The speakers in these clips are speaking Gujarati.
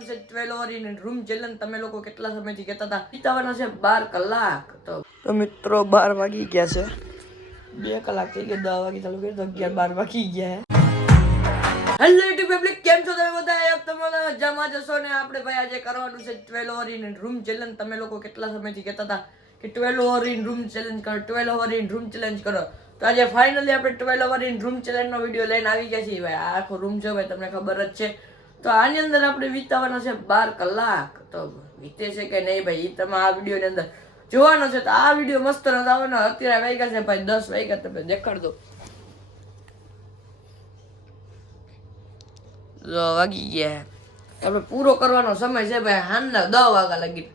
કરવાનું છે ટ્વેલ ઇન રૂમ ચેલેન્જ તમે લોકો કેટલા સમયથી કહેતા હતા? વિતાવાના છે બાર કલાક. તો તો મિત્રો બાર વાગી ગયા છે. બે કલાક થઈ ગયા દસ વાગે ચાલુ કર્યું તો અગિયાર બાર વાગી ગયા. હેલો યુટ્યુબ પબ્લિક કેમ છો તમે બધા? તમે મજામાં જશો ને? આપણે ભાઈ આજે કરવાનું છે twelve hour in room challenge તમે લોકો કેટલા સમયથી કહેતા હતા કે twelve hour in room challenge કરો twelve hour in room challenge કરો? તો આજે ફાઇનલી આપણે ટ્વેલ ઓવર ઇન રૂમ ચેલેન્જનો વીડિયો લઈને આવી ગયા છીએ. ભાઈ આખો રૂમ છે ભાઈ તમને ખબર જ છે. તો આની અંદર આપણે વિતાવાનો છે બાર કલાક. તો વીતે છે કે નહીં ભાઈ? એ તમે આ વિડીયોની અંદર જોવાનો છે તો આ વીડિયો મસ્ત આવવાનો. અત્યારે વાગ્યા છે ભાઈ દસ વાગ્યા, તમે દેખાડ દો વાગી ગયા. આપણે પૂરો કરવાનો સમય છે ભાઈ. હાનના દસ વાગ્યા લગી.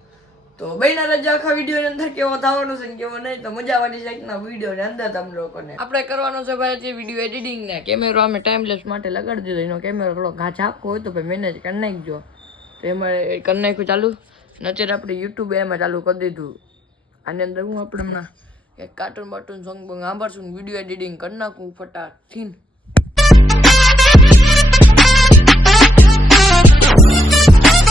તો બહેના રજા આખા વિડીયોની અંદર, કેવો થવાનો છે ને કેવો નહીં, તો મજા આવવાની છે એકના વિડીયોની અંદર તમને લોકોને. આપણે કરવાનો છે ભાઈ જે વીડિયો એડિટિંગ ને કેમેરો અમે ટાઈમલેસ માટે લગાડી દીધો, એનો કેમેરો થોડો ઘા ઝાંખો હોય તો ભાઈ મેનેજ કરી નાખજો. તો એમાં કરી નાખ્યું ચાલુ. ને આપણે યુટ્યુબ એમાં ચાલુ કરી દીધું. આની અંદર હું આપણે હમણાં એક કાર્ટૂન બાર્ટૂન સોંગ બોંગ સાંભળશું વીડિયો એડિટિંગ કરી નાખું ફટાકથી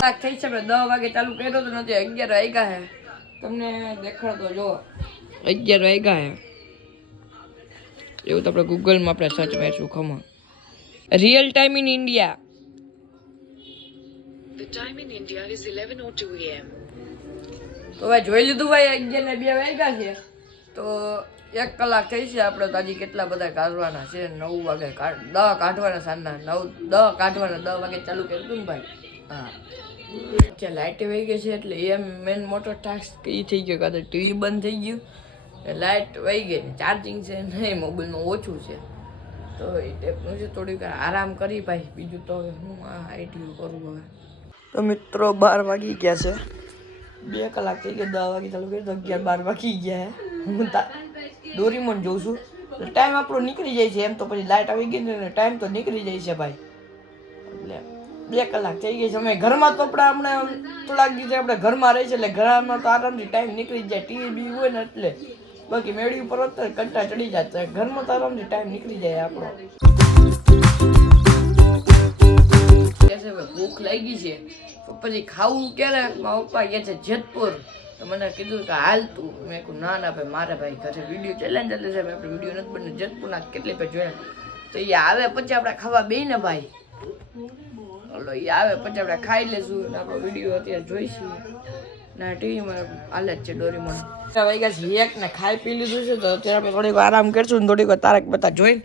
કલાક થઈ છે દસ વાગે ચાલુ કર્યો તો નથી અગિયાર વાગ્યા હે. તમને દેખાડતો જો અગિયાર વાગ્યા હે. એવું તો આપણે ગૂગલમાં આપણે search મારીશું khaman real time in India The time in India is 11:02 a.m. તો ભાઈ જોઈ લીધું ભાઈ અગિયાર ને બે વાગ્યા છે. તો એક કલાક થઈ છે આપણે તો હજી કેટલા બધા કાઢવાના છે નવ વાગે કાઢ દહ કાઢવાના સાંજના નવ દહ કાઢવાના દહ વાગે ચાલુ કર્યું હતું ને ભાઈ. હા. અત્યારે લાઇટ વહી ગઈ છે એટલે એમ મેન મોટો ટાસ્ક એ થઈ ગયો કાં તો ટીવી બંધ થઈ ગયું. લાઇટ વહી ગઈ ચાર્જિંગ છે નહીં મોબાઈલનું ઓછું છે. તો એ ટેપનું છે થોડીક આરામ કરી ભાઈ. બીજું તો હું આ આઈટીયુ કરું હવે. તો મિત્રો બાર વાગી ગયા છે. બે કલાક થઈ ગયા દસ વાગે ચાલુ કરી તો અગિયાર બાર વાગી ગયા હે. દોરીમોન જોઉં છું. ટાઈમ આપણો નીકળી જાય છે. એમ તો પછી લાઇટ આવી ગઈ ને ટાઈમ તો નીકળી જાય છે ભાઈ. બે કલાક થઈ ગઈ છે. અમે ઘરમાં તો આપણે હમણાં થોડાક દિવસે આપણે ઘરમાં રહી છે એટલે ઘરમાં તો આરામથી ટાઈમ નીકળી જાય. ટીવી બી હોય ને એટલે. બાકી મેળી ઉપર અત્યારે કંટા ચડી જાય ઘરમાં તો આરામથી ટાઈમ નીકળી જાય આપણો. ભૂખ લાગી છે. પછી ખાવું ક્યારે? મારા પપ્પા કહે છે, જેતપુર. તો મને કીધું કે હાલ તું. મેં કહું ના ના, ભાઈ, મારે ભાઈ ઘરે વીડિયો ચેલેન્જ એટલે છે. આપણે વીડિયો નથી બને જેતપુરના કેટલી ભાઈ જોયા. તો એ આવે પછી આપણે ખાવા બે ને ભાઈ. ઓલો એ આવે પછી આપણે ખાઈ લેશું. અને આપણો વીડિયો અત્યારે જોઈશું. ના ટીવીમાં હાલે જ છે ડોરીમોન. વાગ્યા છે એક ને ખાઈ પી લીધું છે તો અત્યારે આપણે થોડીક આરામ કરશું ને થોડીક વાર તારક બધા જોઈને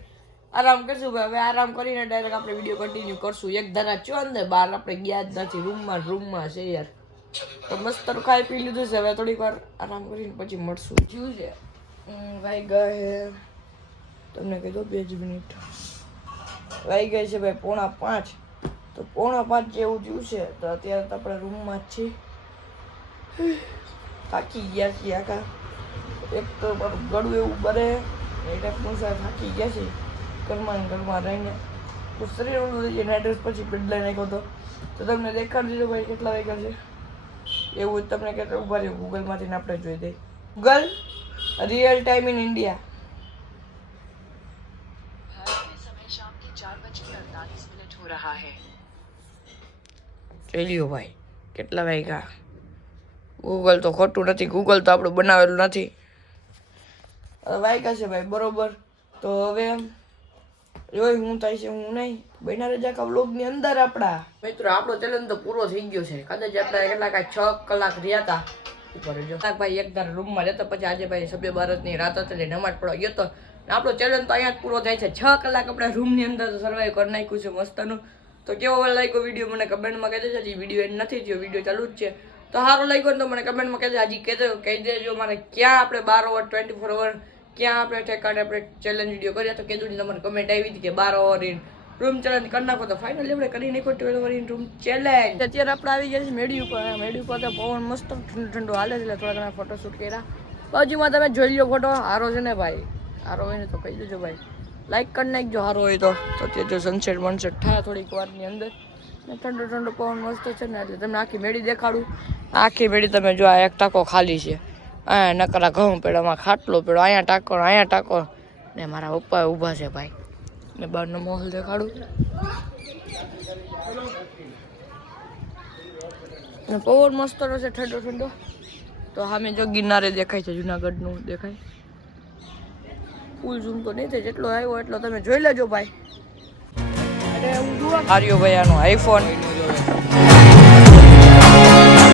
આરામ કરશું. ભાઈ હવે આરામ કરીને ડાયરેક્ટ આપણે વીડિયો કન્ટિન્યુ કરશું. એક ધારા ચો અંદર બહાર આપણે ગયા જ નથી. રૂમમાં રૂમમાં છે યાર. તો મસ્ત ખાઈ પી લીધું છે. હવે થોડીક વાર આરામ કરીને પછી મળશું. જ્યું છે. વાઈ ગયા તમને કીધું બે જ મિનિટ. વાઈ ગઈ છે ભાઈ પોણા પાંચ. તો પોણા પાંચ જેવું જ્યું છે તો અત્યારે તો આપણે રૂમમાં જ છીએ થાકી ગયા છીએ આખા એક તો મારું ગળું એવું બરે એ ટાઈપનું છે થાકી ગયા છે ઘરમાં ને ઘરમાં રહીને તો શરીર ઊંધું થઈ જાય એડ્રેસ પછી બદલાઈ નાખ્યો હતો તો તમને દેખાડી દીધો ભાઈ કેટલા વાગ્યા છે એવું જ તમને કેટલા ઉભા રહ્યું ગૂગલમાંથી ને આપણે જોઈ દઈએ Google real time in India Bharat में समय शाम के चार बज के अड़तालीस मिनट हो रहा है જોઈ લ્યો ભાઈ કેટલા વાગ્યા? ગૂગલ તો ખોટું નથી ગૂગલ તો આપણું બનાવેલું નથી. વાગ્યા છે ભાઈ બરોબર. તો હવે જોઈ હું થાય છે હું નહીં. બહેના રજા કા વ્લોગની અંદર આપણા. મિત્રો આપણો ચેલેન્જ તો પૂરો થઈ ગયો છે. કદાચ આપણે કેટલા કાંઈ છ કલાક રહ્યા હતા. ઉપર જો ભાઈ એક ધારા રૂમમાં રહેતો પછી આજે ભાઈ સભ્ય ભારતની રાત હતી એટલે નમાજ પડવા ગયો તો આપણો ચેલેન્જ તો અહીંયા જ પૂરો થાય છે. છ કલાક આપણે રૂમની અંદર સર્વાઈવ કરી નાખ્યું છે મસ્તનું. તો કેવો લાગ્યો વીડિયો મને કમેન્ટમાં કહી દેજો હજી વીડિયો એન્ડ નથી થયો વીડિયો ચાલુ જ છે. તો સારું લાગ્યો તો મને કમેન્ટમાં કહેજો. હજી કહેજો, કહી દેજો મને ક્યાં આપણે બાર ઓવર ટ્વેન્ટી ફોર અવર ક્યાં આપણે ઠેકાણે આપણે ચેલેન્જ વીડિયો કર્યા. તો કીધું તમારે કમેન્ટ આવી હતી કે બાર ઓવર ઇન રૂમ ચેલેન્જ કરી નાખો તો ફાઇનલી આપણે કરી નાખો twelve hour in room challenge અત્યારે આપણે આવી ગયા છે મેડી ઉપર. મેડી ઉપર તો પવન મસ્ત ઠંડો ઠંડો હાલે છે થોડા ઘણા ફોટોશૂટ કર્યા. બાજુમાં તમે જોઈ લો ફોટો હારો છે ને ભાઈ? હારો હોય ને તો કહી દેજો ભાઈ. લાઈક કરી નાખજો, સારો હોય તો. તો તે જો સનસેટ વનસેટ થાય થોડીક વારની અંદર. ને ઠંડો ઠંડો પવન મસ્ત છે ને, એટલે તમને આખી મેળી દેખાડું. આખી મેળી તમે જો આ એક ટાંકો ખાલી છે. અહીંયા નકરા ઘઉં પેડામાં ખાટલો પેડો, અહીંયા ટાંકો અહીંયા ટાંકો. ને મારા પપ્પા ઊભા છે ભાઈ. ને બહારનો મહોલ દેખાડું. પવન મસ્ત છે ઠંડો ઠંડો. તો સામે જો ગિરનારે દેખાય છે, જુનાગઢનું દેખાય. ફૂલ ઝૂમ તો નહીં થાય. જેટલો આવ્યો એટલો તમે જોઈ લેજો ભાઈ. અરે આર્યો ભાઈ આનો આઈફોન